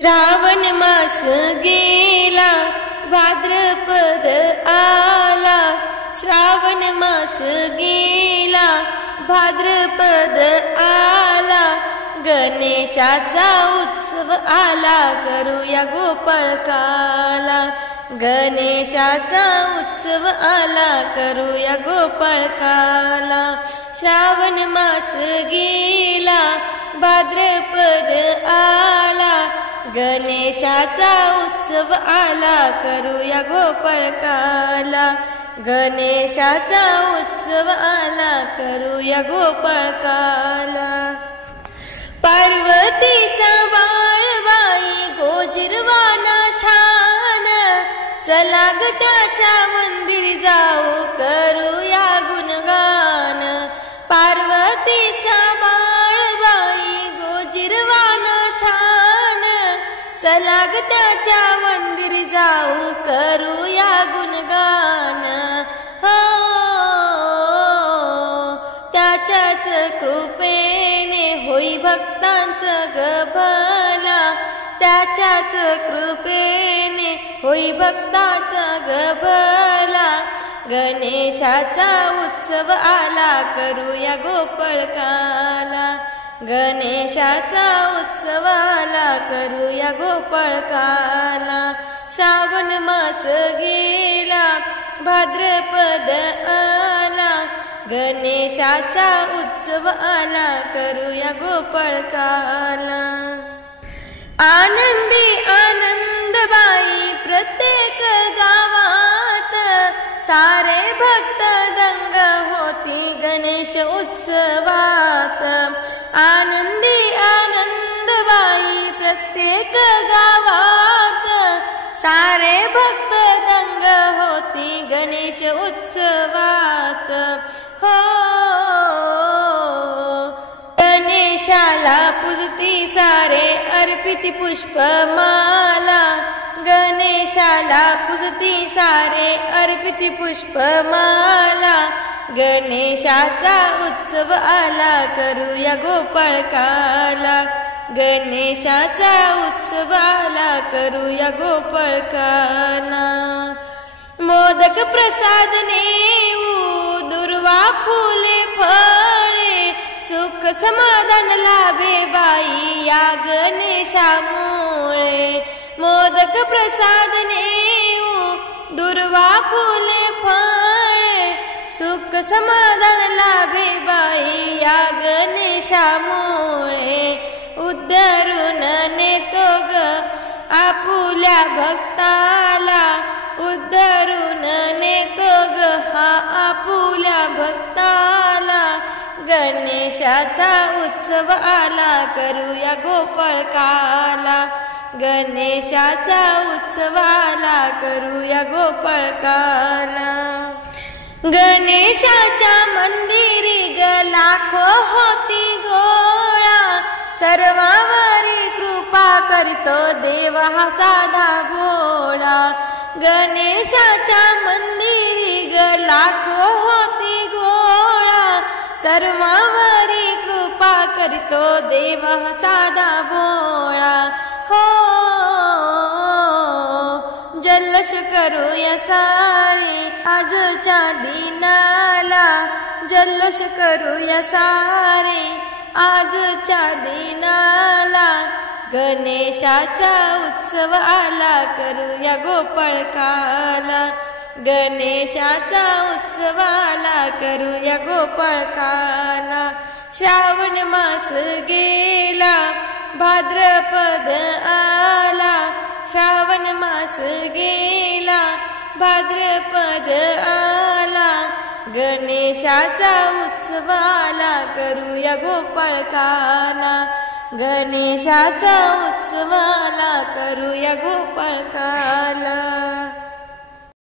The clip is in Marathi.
श्रावण मास गेला, भाद्रपद आला. श्रावण मास गेला, भाद्रपद आला. गणेशाचा उत्सव आला, करूया गोपाळकाला. गणेशाचा उत्सव आला, करूया गोपाळकाला. श्रावण मास गेला, भाद्रपद आला. गणेशाचा उत्सव आला, करूया गोपाळकाला. गणेशाचा उत्सव आला, करूया गोपाळकाला. पार्वतीचा बाळबाई गोजिरवाना छान, चला ग त्याच्या मंदिर जाऊ, करूया गुणगान. पार्वतीचा बाळबाई गोजिरवाना छान, चला ग त्याच्या मंदिर जाऊ, करूया गुणगान. हो, त्याच्याच कृपेने होई भक्तांचं ग भला. त्याच्याच कृपेने होई भक्तांचं ग भला. गणेशाचा उत्सव आला, करूया गोपाळकाला. गणेशाचा उत्सव आला, करूया गोपाळकाला. श्रावण मास गेला, भाद्रपद आला. गणेशाचा उत्सव आला, करूया गोपाळकाला. आनंदी आनंदबाई प्रत्येक गावात, सारे भक्त दंग होती गणेश उत्सवात. आनंदी आनंदबाई प्रत्येक गावात, सारे भक्त दंग होती गणेश उत्सवात. हो, गणेशाला पूजती सारे अर्पिती पुष्पमाला. गणेशाला पूजती सारे अर्पिती पुष्पमाला. गणेशाचा उत्सव आला, करूया गोपाळकाला. गणेशाचा उत्सव आला, करूया गोपाळकाला. मोदक प्रसाद नेऊ, दुर्वा फुले फळे, सुख समाधान लाभे बाई या गणेशामुळे. मोदक प्रसाद नेऊ, दुर्वा फुले फळे, सुख समाधान लाभे बाई या गणेशामुळे. उद्धरून नेतो ग आपुल्या भक्ताला. उद्धरून नेतो ग हा आपुल्या भक्ताला. गणेशाचा उत्सव आला, करूया गोपाळकाला. गणेशाचा उत्सव आला, करूया गोपाळकाला. गणेशाच्या मंदिरी ग लाखो होती गोळा. सर्वांवरी कृपा करतो देव हा साधा भोळा. गणेशाच्या मंदिरी ग लाखो होती गोळा. सर्वांवरी कृपा करतो देव हा साधा भोळा. हो, जल्लोष करूया सारे आजच्या दिनाला. जल्लोष करूया सारे आजच्या दिनाला. गणेशाचा उत्सव आला, करूया गोपाळकाला. गणेशाचा उत्सव आला, करूया गोपाळकाला. श्रावण मास गेला, भाद्रपद आला. श्रावण मास गेला, भाद्रपद आला. गणेशाचा उत्सव आला, करूया गोपाळकाला. गणेशाचा उत्सव आला, करूया गोपाळकाला.